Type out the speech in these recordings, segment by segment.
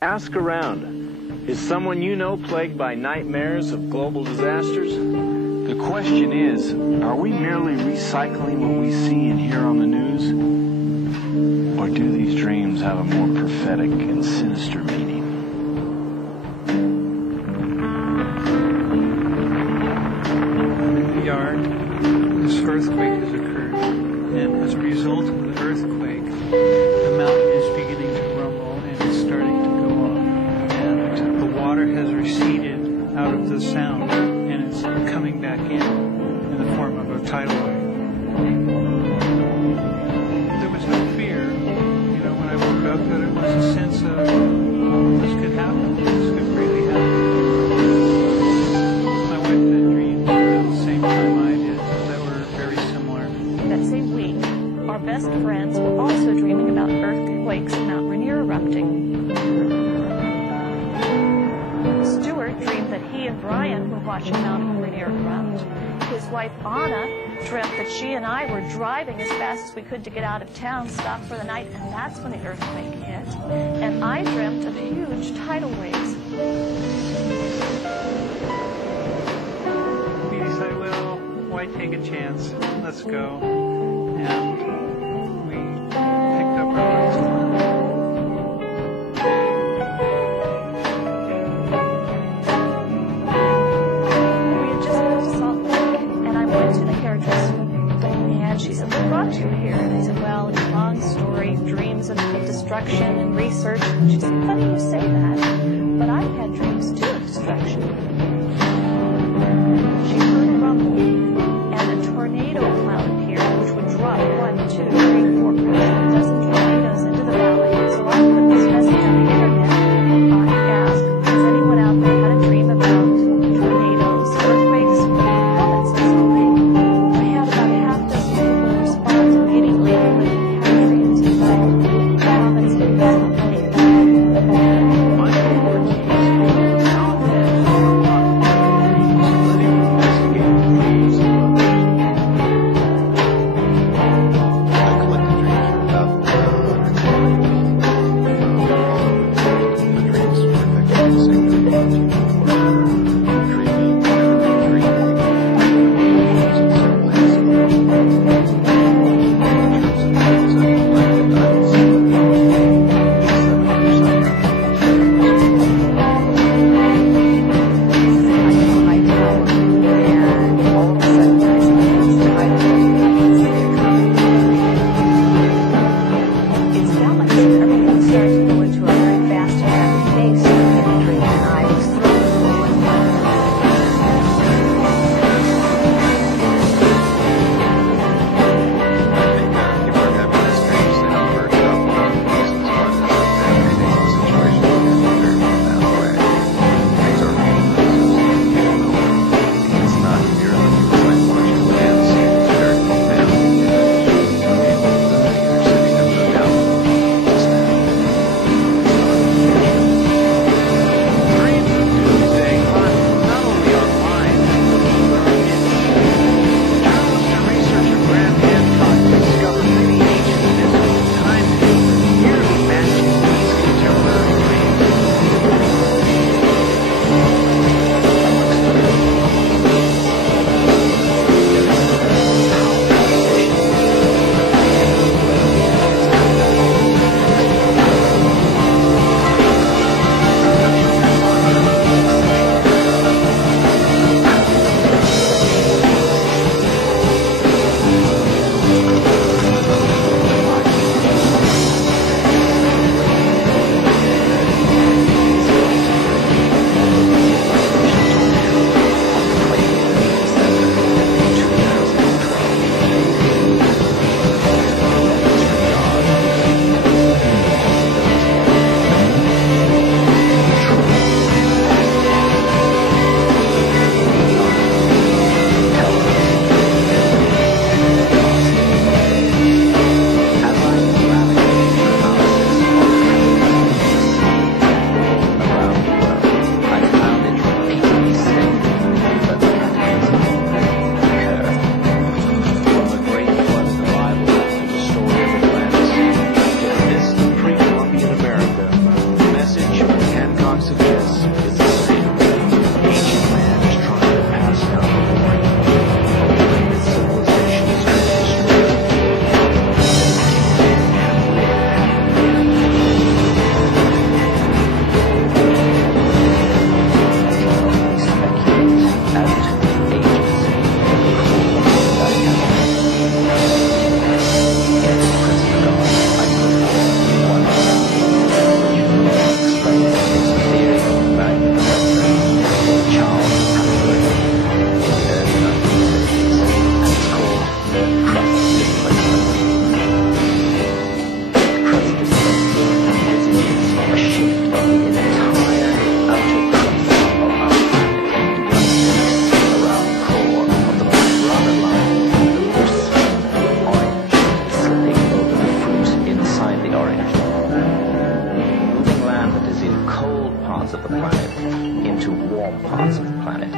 Ask around. Is someone you know plagued by nightmares of global disasters? The question is, are we merely recycling what we see and hear on the news? Or do these dreams have a more prophetic and sinister meaning? In the yard, this earthquake has occurred, and as a result of the earthquake, the mountain is beginning to rumble and it's starting to go up, and the water has receded out of the sound, and it's coming back in the form of a tidal wave. There was no fear, when I woke up, but it was a sense of this could happen, this could really happen. My wife had dreams at the same time I did that were very similar. That same week, our best friends were also dreaming about earthquakes and Mount Rainier erupting. Stuart dreamed that he and Brian were watching Mount Rainier erupt. His wife Anna dreamt that she and I were driving as fast as we could to get out of town, stop for the night, and that's when the earthquake hit. And I dreamt of huge tidal waves. We decided, well, why take a chance? Let's go. And we picked up our lights. And she said, what brought you here? And I said, well, it's a long story, dreams of destruction and research. And she said, funny you say that, but I've had dreams too of destruction. She heard a rumble, and a tornado cloud appeared, which would drop 1, 2, 3, 4, 5 dozen tornadoes into the valley. So I put this message on the internet. I asked, has anyone out there had a dream about tornadoes, earthquakes, comets, and something? I had about half dozen people respond immediately with had dreams about comets and something. My homework is investigate dreams of others. I the planet into warm parts of the planet,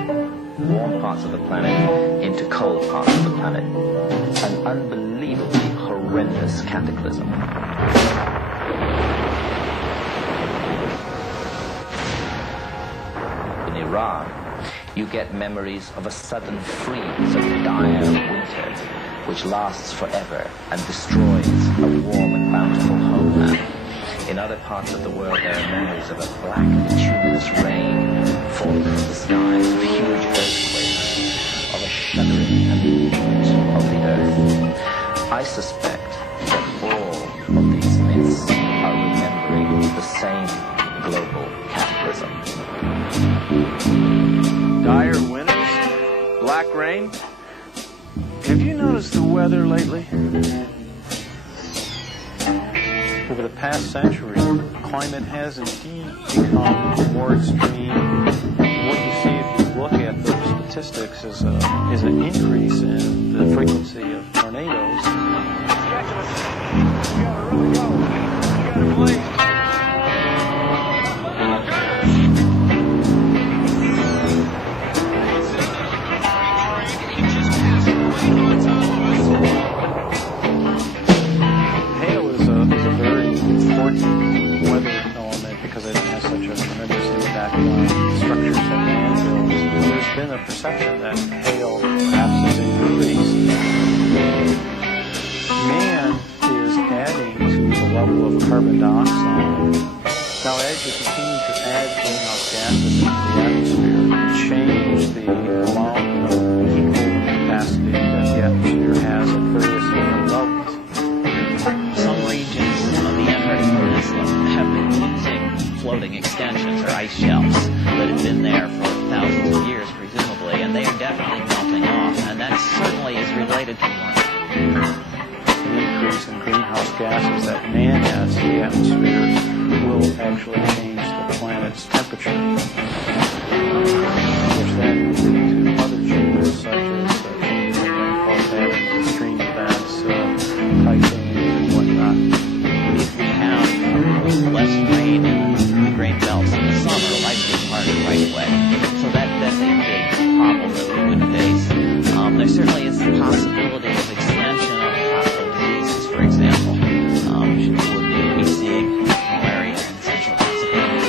warm parts of the planet into cold parts of the planet. An unbelievably horrendous cataclysm. In Iran, you get memories of a sudden freeze of dire winter, which lasts forever and destroys a warm and bountiful homeland. In other parts of the world, there are memories of a black, bituminous rain falling from the skies, of huge earthquakes, of a shuddering and movement of the earth. I suspect that all of these myths are remembering the same global cataclysm. Dire winters? Black rain? Have you noticed the weather lately? Over the past century, climate has indeed become more extreme. What you see if you look at those statistics is an increase in the frequency of tornadoes. Hail is a very important weather element because it has such a tremendous impact on structures that man builds. There's been a perception that hail perhaps is increased. Man is adding to the level of carbon dioxide. Now, as you continue to add greenhouse gases into the atmosphere, you change the amount of heat holding capacity that the atmosphere has at various different levels. Some regions of the Antarctic Peninsula have been losing floating extensions or ice shelves that have been there for thousands of years, presumably, and they are definitely melting off, and that certainly is related to warming. The increase in greenhouse gases that man adds to the atmosphere will actually change the planet's temperature, which then will lead to other changes such as changes in rainfall patterns, extreme events, typhoons, and whatnot. If we have less rain in the grain belts in the summer, life gets harder right away. So that's a big problem that we would face. There certainly is the possibility of extension of tropical diseases, for example, which would be seeing malaria and essential possibilities.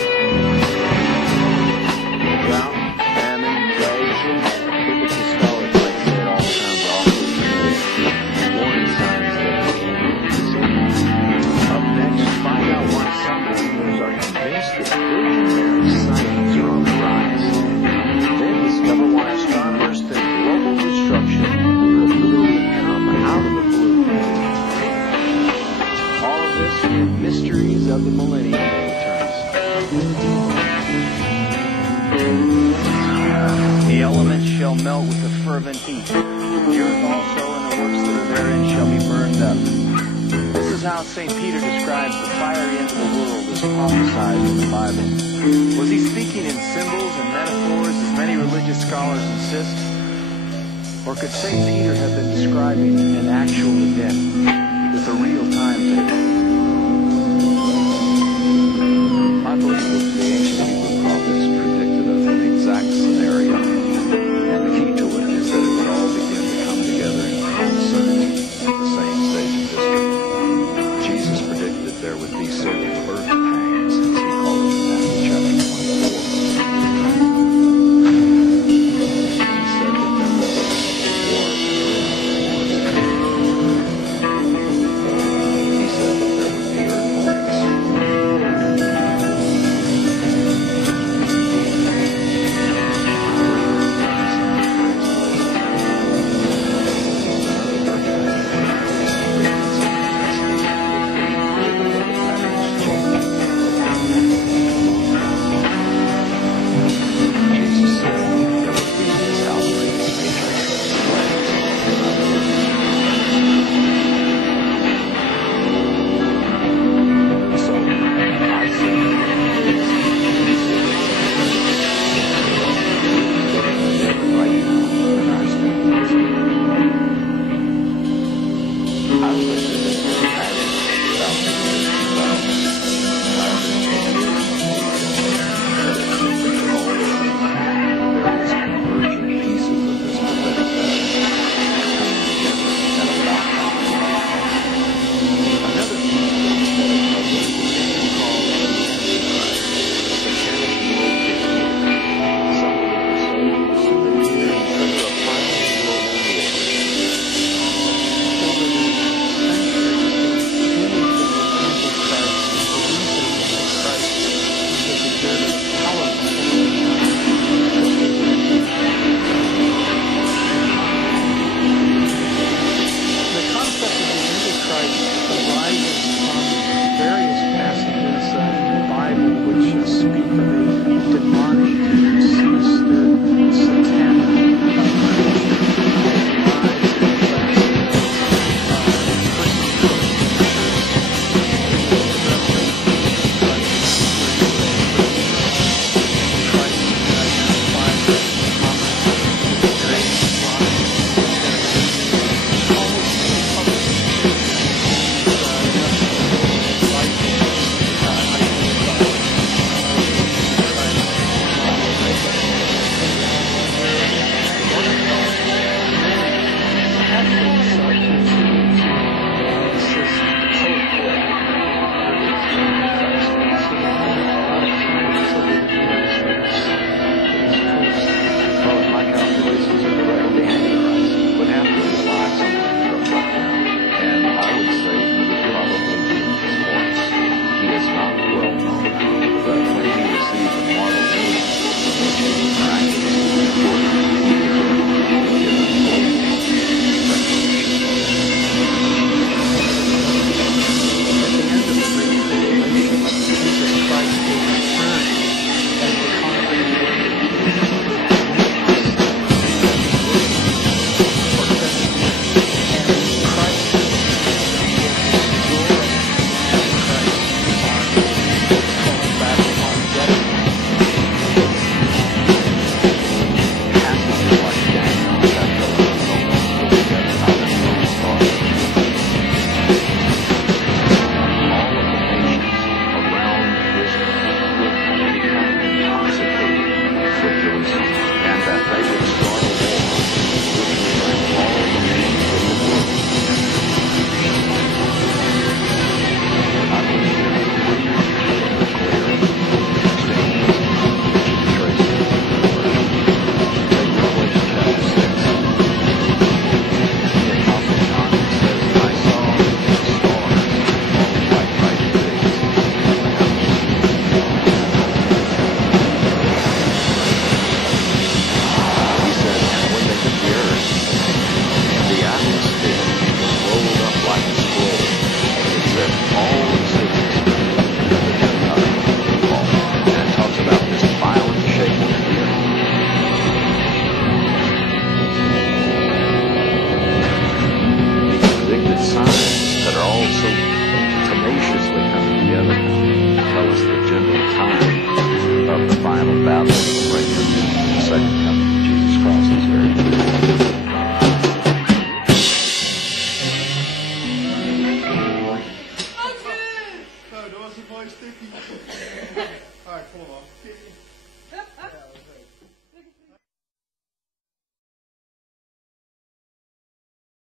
Drought, famine, plague. Biblical scholars might say it all sounds awful. Warning signs that up next, find out why some believers are convinced that Virgin Mary's sightings are on the rise. Then discover why a starburst and global destruction could literally come out of the blue. All of this in Mysteries of the Millennium returns. The elements shall melt with a fervent heat. The earth also and the works that are therein shall be burned up. This is how St. Peter describes the fiery end of the world as prophesied in the Bible. Was he speaking in symbols and metaphors, as many religious scholars insist? Or could St. Peter have been describing an actual event with a real timetable? I believe that the ancient Hebrew prophets predicted an exact scenario, and the key to it is that it would all begin to come together in concert at the same stage of history. Jesus predicted that there would be certain birth pangs, as he called it in Matthew chapter 24. He said that there was war of the earth. He said that sticky. All right, pull them off.